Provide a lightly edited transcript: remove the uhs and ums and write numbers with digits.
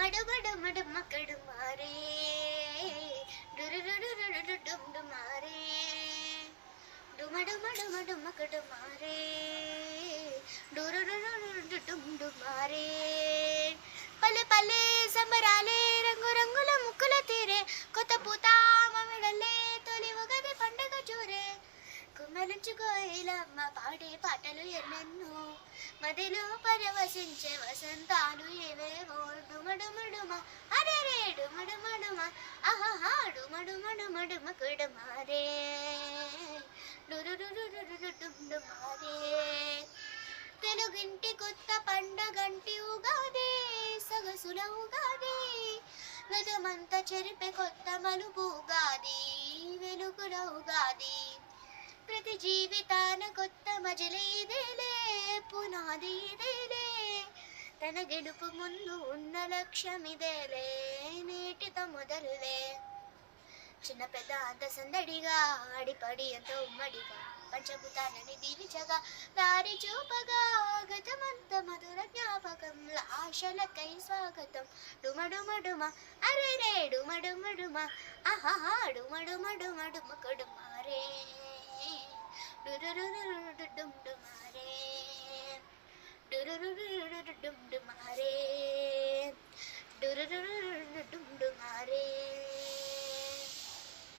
మడుమడుమడుమకడుమారే డురురురురురుడుడుమారే డుమడుమడుమడుమకడుమారే డురురురురుడుడుమారే పల్లె పల్లె సంబరాలే రంగు రంగుల ముక్కుల తీరే కొత్త పూత మమిడల్లే తొలి ఉగాది పండగ చూరే కుమ్మలించుకోయిలమ్మ పాడే పాటలు ఎన్నెన్నో మదిలో పరవశించే వసంతాలు ఏవేవో డుమడుమడుమ అరే డుమడుమడుమ ఆహా డుమడుమడుమడుమ కుడుమారే డురురురురుడుమారే తెలుగింటి కొత్త పండగంటి ఉగాది సొగసుల ఉగాది గతమంతా చెరిపే కొత్త మలుపు ఉగాది వెలుగుల ఉగాది ప్రతి జీవితాన కొత్త మజిలీ ఇదేలే పునాది ఇదేలే తన గెలుపు ముందు ఉన్న లక్ష్యం ఇదేలే నేటితో మొదలులే చిన్న పెద్ద అంత సందడిగా ఆడిపడి ఎంతో ఉమ్మడిగా పంచభూతాలని దీవించగా దారి చూపగా గతమంత మధుర జ్ఞాపకం ఆశలకై స్వాగతం డుమడుమడుమ అరే రే డుమడుమడుమ ఆహా డుమడుమడుమడుమ కొడుమారే డురురురుడుడుమారే